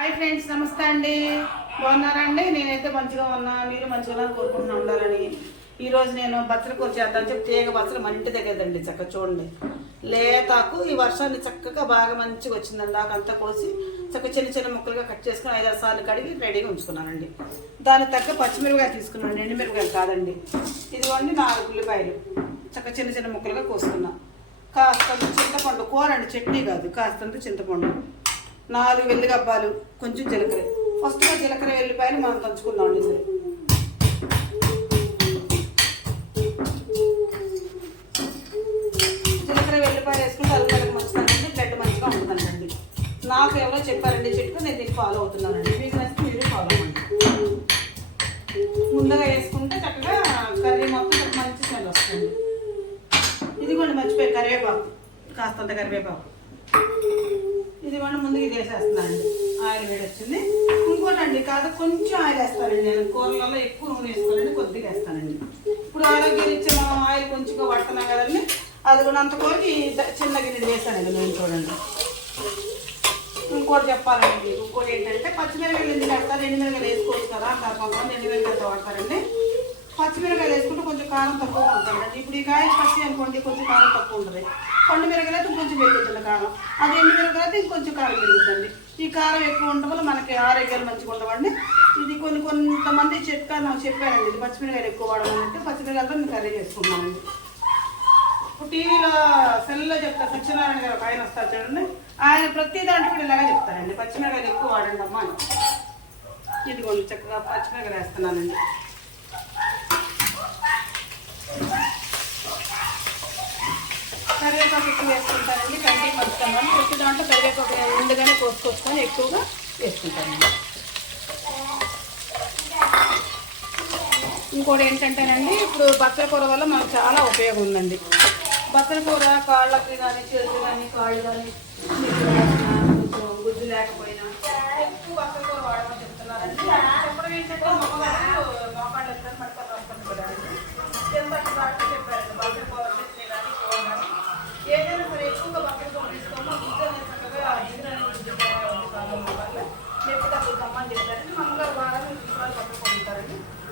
Hi friends నమస్తే అండి. బాగున్నారా అండి? నేనైతే మంచిగా ఉన్నా. మీరు మంచిగా కోరుకుంటున్నా ఉండాలని. ఈరోజు నేను బచ్చల కూర చేద్దాం చెప్పి తీగ బచ్చలు మన ఇంటి దగ్గరదండి చక్కగా చూడండి. లేతాకు ఈ వర్షాన్ని చక్కగా బాగా మంచిగా వచ్చిందండి. ఆకంతా కోసి చక్కగా చిన్న చిన్న ముక్కలుగా కట్ చేసుకుని ఐదారు సార్లు కడిగి రెడీగా ఉంచుకున్నానండి. దానికి తగ్గ పచ్చిమిరపకాయ తీసుకున్నాను. ఎండుమిరపకాయలు కాదండి. ఇదిగోండి నాలుగు ఉల్లిపాయలు. చక్కగా చిన్న చిన్న ముక్కలుగా కోసుకున్నా. కాస్తంత చింతపండు కూర అండి. చట్నీ కాదు. కాస్తంత చింతపండు. నాలుగు వెల్లిగబ్బాలు కొంచెం జీలకర్ర. ఫస్ట్గా జీలకర్ర వెల్లిపాయలు మనం దంచుకుందాం అండి సరే. జీలకర్ర వెల్లిపాయలు వేసుకుంటే అల్లుగడ్డకు మంచిదండి బ్లడ్ మంచిగా ఉంటుందండి. నాకు ఎవరో చెప్పారండి చెట్టుకు నేను దీన్ని ఫాలో అవుతున్నానండి. మీకు నచ్చితే మీరు ఫాలో అవ్వండి. ముందుగా వేసుకుంటే చక్కగా కర్రీ మొత్తం మంచి స్మెల్ వస్తుంది. ఇదిగోండి మర్చిపోయి కరివేపాకు. కాస్తంత కరివేపాకు. ఇదిగోండి ముందుకు ఇది వేసేస్తున్నానండి ఆయిల్ వేడి వచ్చింది ఇంకోటి అండి కాదు కొంచెం ఆయిల్ వేస్తానండి నేను. కూరలలో ఎక్కువ నూనె వేసుకోవాలండి కొద్దిగా వేస్తానండి. ఇప్పుడు ఆరోగ్యం ఇచ్చే మనం ఆయిల్ కొంచెంగా పడుతున్నాం కదండి అది కూడా అంత కోరికి చిన్న గిన్నె వేసానండి నేను చూడండి. ఇంకోటి చెప్పాలండి ఇంకోటి ఏంటంటే పచ్చిమిరపకాయలు ఎందుకు వేస్తారు? ఎండుమిరపకాయలు వేసుకోవచ్చు కదా అంటారు కొంతమంది ఎండుమిరపకాయలతో వాడతారండి. పచ్చిమిరకాయలు వేసుకుంటే కొంచెం కారం తక్కువ ఉంటుంది. ఇప్పుడు ఈ కాయ పచ్చి అనుకోండి కొంచెం కారం తక్కువ ఉంటుంది. పండు మిరగలు అయితే కొంచెం పెరుగుతుంది కారం. అది ఎండు మిరగలు అయితే ఇంకొంచెం కారం పెరుగుతుంది ఈ కారం ఎక్కువ ఉండడం వల్ల మనకి ఆరోగ్యాలు మంచిగా ఉండవండి. ఇది కొన్ని కొంతమంది చిట్కా నాకు చెప్పారండి ఇది పచ్చిమిరకాయలు ఎక్కువ వాడమంటే పచ్చిమిరకాయలతో నేను కర్రీ చేసుకున్నానండి ఇప్పుడు టీవీలో సెల్లో చెప్తారు సత్యనారాయణ గారు ఒక ఆయన వస్తారు చూడండి. ఆయన ప్రతి దాంట్లో కూడా ఇలాగే చెప్తారండి పచ్చిమిరకాయలు ఎక్కువ వాడండి అమ్మా అని. ఇదిగోండి చక్కగా పచ్చిమిరకాయలు వేస్తున్నానండి. కరివేపాకు ఎక్కువ వేసుకుంటానండి కంటికి మర్చుతాను ప్రతి దాంట్లో కరివేపాకు ముందుగానే కోసుకొచ్చుకొని ఎక్కువగా వేసుకుంటానండి. ఇంకోటి ఏంటంటేనండి ఇప్పుడు బచ్చల కూర వల్ల మనకు చాలా ఉపయోగం ఉందండి. బచ్చల కూర కాళ్ళకి కానీ చేతులు కానీ కాళ్ళు కానీ గుజ్జు లేకపోయినా ఎక్కువ బచ్చల కూర వాడమని చెప్తున్నారండి చెప్పడం ఏంటంటే మా అమ్మగారు మోకాళ్ళు ఎత్తారు మడకలు రాసుకుంటూ కదండి ఎంత డాక్టర్ చెప్పారండి బచ్చల కూర చట్నీ కానీ కూర కానీ ఏదైనా సరే ఎక్కువగా బచ్చల కూర తీసుకోమో గుజ్జు అనేది చక్కగా జిగురు గుజ్జు కాలం వల్ల నొప్పి తగ్గుతామని చెప్పారండి మా అమ్మగారు వారానికి రెండు సార్లు బచ్చల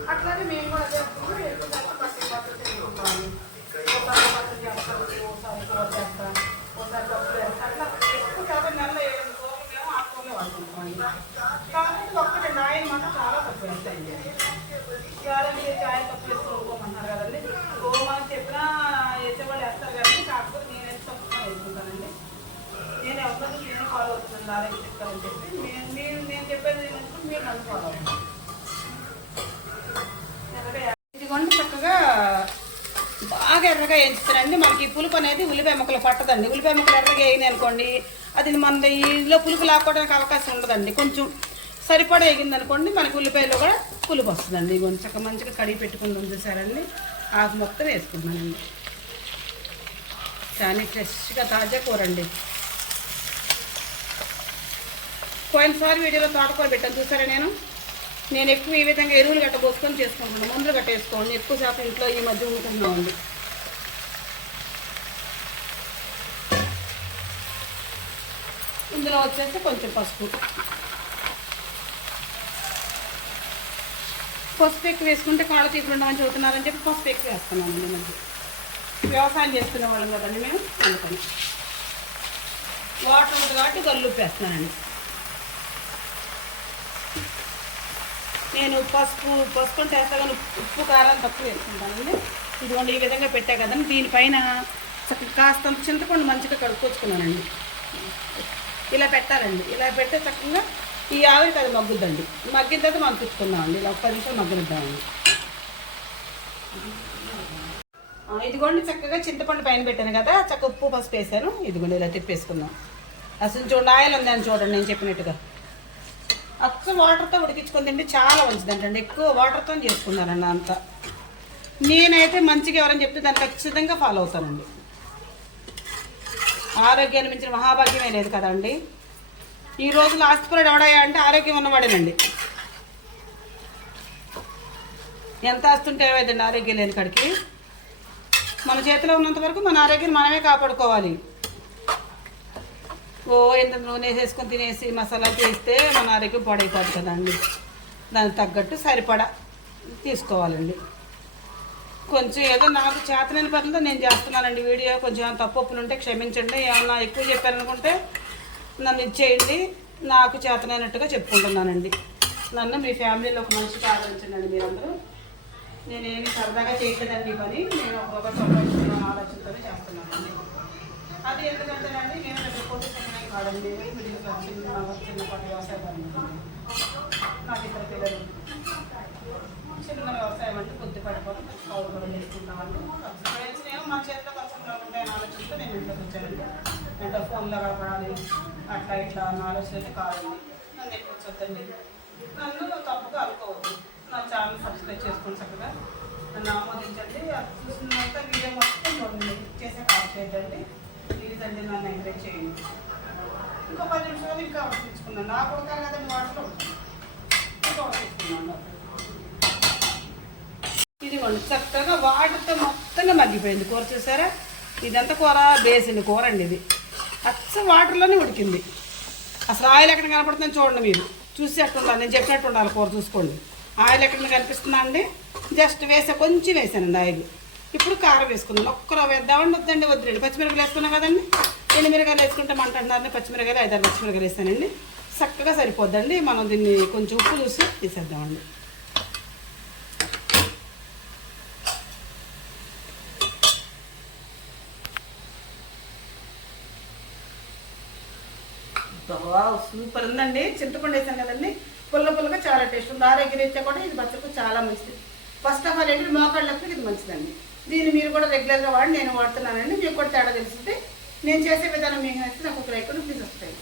అట్లానే మేము కూడా చేస్తున్నాం ఎక్కువ శాతం పచ్చి బట్టలు చేసుకుంటాము ఒకసారి బట్టలు చేస్తాం ఒకసారి కూర చేస్తాం ఒకసారి పప్పు చేస్తాం అట్లా ఎక్కువ శాతం నెలలో ఏడు కూరలు మేము ఆకుకూరలే వాడుకుంటాం కాబట్టి ఒక్కటే ఆయన మాత్రం చాలా తక్కువ వేస్తాయండి ఇవాళ మీరు చాయ్ తక్కువ వేసుకోమన్నారు కదండి గోమని చెప్పినా వేసేవాళ్ళు వేస్తారు కదండి కాకపోతే నేనైతే తక్కువ వేసుకుంటానండి నేను ఎవరితో నేను ఫాలో అవుతున్నాను ఆరోగ్య చెప్తారని చెప్పి నేను నేను నేను చెప్పేది ఏంటంటే మీరు నన్ను ఫాలో అవుతాను ఎర్రగా ఇదిగోండి చక్కగా బాగా ఎర్రగా వేయించుతానండి మనకి ఈ పులుపు అనేది ఉల్లిపాయ ముక్కలు పట్టదండి. ఉల్లిపాయ ముక్కలు ఎర్రగా వేయింది అనుకోండి అది మన ఇంట్లో పులుపు లాక్కోవడానికి అవకాశం ఉండదండి. కొంచెం సరిపడా వేగింది అనుకోండి మనకి ఉల్లిపాయలో కూడా పులుపు వస్తుందండి. కొంచెం మంచిగా కడిగి పెట్టుకుందాం చూసారండి. ఆకు మొత్తం వేసుకుంటున్నానండి. కానీ ఫ్రెష్గా తాజా కూర అండి. పోయినసారి వీడియోలో తోటకూర పెట్టాను చూసారా నేను? నేను ఎక్కువ ఈ విధంగా ఎరువులు గట్ట పోసుకొని చేసుకుంటున్నాను. మందులు గట్ట వేసుకోండి. ఎక్కువ శాతం ఇంట్లో ఈ మధ్య ఉంటున్నామండి ఇందులో వచ్చేసి కొంచెం పసుపు. పసుపు ఎక్కువ వేసుకుంటే కాళ్ళు తీసుకుని ఉండమని చెబుతున్నారని చెప్పి పసుపు ఎక్కువ వేస్తున్నాం అండి మనకి వ్యవసాయం చేసుకునే వాళ్ళం కదండి మేము అందుకని. వాటర్ ఉంది కాబట్టి గల్లుప్పు వేస్తున్నానండి నేను పసుపు పసుపు అంటే వేస్తాను ఉప్పు కారం తక్కువ వేసుకుంటానండి. ఇదిగోండి ఈ విధంగా పెట్టా కదండి. దీనిపైన చక్కగా కాస్త చింతపండు మంచిగా కడుక్కొచ్చుకున్నానండి. ఇలా పెట్టాలండి. ఇలా పెడితే చక్కగా ఈ ఆవిరికి అది మగ్గుద్దండి. మగ్గిన తర్వాత మనం తిప్పుకుందామండి ఇలా ఒక పది నిమిషాలు మగ్గనిద్దామండి. ఇదిగోండి చక్కగా చింతపండు పైన పెట్టాను కదా. చక్క ఉప్పు పసుపు వేసాను. ఇదిగోండి ఇలా తిప్పేసుకుందాం. అసలు చూడండి ఆయిల్ అని చూడండి నేను చెప్పినట్టుగా. అచ్చ వాటర్తో ఉడికించుకొని తింటే చాలా మంచిదంటండి. ఎక్కువ వాటర్తో చేసుకున్నానండి అంతా. నేనైతే మంచిగా ఎవరని చెప్తే దాన్ని ఖచ్చితంగా ఫాలో అవుతానండి. ఆరోగ్యాన్ని మించిన మహాభాగ్యమే లేదు కదండి. ఈ రోజులు ఆస్తిపరుడు ఎవడయ్యా అంటే ఆరోగ్యం ఉన్నవాడేనండి. ఎంత ఆస్తుంటే ఏమైందండి ఆరోగ్యం లేని కాడికి? మన చేతిలో ఉన్నంత వరకు మన ఆరోగ్యం మనమే కాపాడుకోవాలి. ఓ ఎంత నూనె వేసేసుకొని తినేసి మసాలా చేస్తే మన ఆరోగ్యం పాడైపోతుంది కదండి. దానికి తగ్గట్టు సరిపడా తీసుకోవాలండి. కొంచెం ఏదో నాకు చేతనైన పనులు నేను చేస్తున్నానండి. వీడియో కొంచెం ఏమైనా తప్పు ఉంటే క్షమించండి. ఏమన్నా ఎక్కువ చెప్పారనుకుంటే నన్ను ఇచ్చేయండి నాకు చేతనైనట్టుగా చెప్పుకుంటున్నానండి. నన్ను మీ ఫ్యామిలీలో ఒక మనిషికి ఆలోచించండి మీరందరూ. నేనేమి సరదాగా చేయట్లేదండి పని. నేను ఒక సంపాదించిన ఆలోచనతోనే చేస్తున్నానండి. అది ఎందుకంటేనండి నేను పెద్ద కాదండి. మిడిల్ క్లాస్ చిన్న వ్యవసాయ పని నాకు ఇద్దరు పిల్లలు చిన్న వ్యవసాయం అంటే కొద్దిపాటి పని కౌలు కూడా చేసుకుంటామండి ప్రయోజనం మా చేతిలో ఖర్చులు ఉంటాయని ఆలోచిస్తే నేను ఇంట్లోకి వచ్చానండి. అంటే ఫోన్లో గడపడాలి అట్లా ఇట్లా అన్న ఆలోచన అయితే కాదండి నన్ను ఎక్కువ నన్ను తప్పుగా అనుకోవద్దు. నా ఛానల్ సబ్స్క్రైబ్ చేసుకోండి చక్కగా. నన్ను ఆమోదించండి. అది చూసినంత వీడియో మొత్తం చేసే కాల్ చేయదండి ప్లీజ్ అండి నన్ను ఎంకరేజ్ చేయండి. ఇంకో పది నిమిషాలు ఇంకా ఆలోచించుకున్నాను నాకు ఒక కదా వాటిలో ఇంకా ఆలోచిస్తున్నాను ఇదిగోండి చక్కగా వాటితో మొత్తంగా మగ్గిపోయింది కూర చూసారా? ఇదంతా కూర బేసింది కూర అండి ఇది. అచ్చ వాటర్లోనే ఉడికింది. అసలు ఆయిల్ ఎక్కడ కనపడుతుందని చూడండి మీరు. చూసి అట్టు ఉండాలి నేను చెప్పినట్టు ఉండాలి కూర చూసుకోండి. ఆయిల్ ఎక్కడ కనిపిస్తుందా అండి? జస్ట్ వేసా కొంచెం వేసానండి ఆయిల్. ఇప్పుడు కారం వేసుకుందాం. ఒక్కరో వేద్దామండి వద్దండి వద్దండి పచ్చిమిరపకాయలు వేసుకున్నాం కదండి? ఎండుమిరకాయలు వేసుకుంటే మంట అంటున్నారని పచ్చిమిరకాయలు ఐదారు పచ్చిమిరకాయలు వేసానండి. చక్కగా సరిపోద్దండి. మనం దీన్ని కొంచెం ఉప్పు చూసి తీసేద్దామండి సూపర్ ఉందండి. చింతపండు వేసాను కదండి. పుల్ల పుల్లగా చాలా టేస్ట్ ఉంది. ఆరోగ్యరీత్యా కూడా ఇది బచ్చకు చాలా మంచిది. ఫస్ట్ ఆఫ్ ఆల్ ఏంటి మోకాళ్ళకి ఇది మంచిదండి. దీన్ని మీరు కూడా రెగ్యులర్గా వాడి నేను వాడుతున్నానండి. మీకు కూడా తేడా తెలుస్తుంది. నేను చేసే విధానం మీకు నచ్చితే నాకు ఒక లైక్ ప్లీజ్ వస్తాయి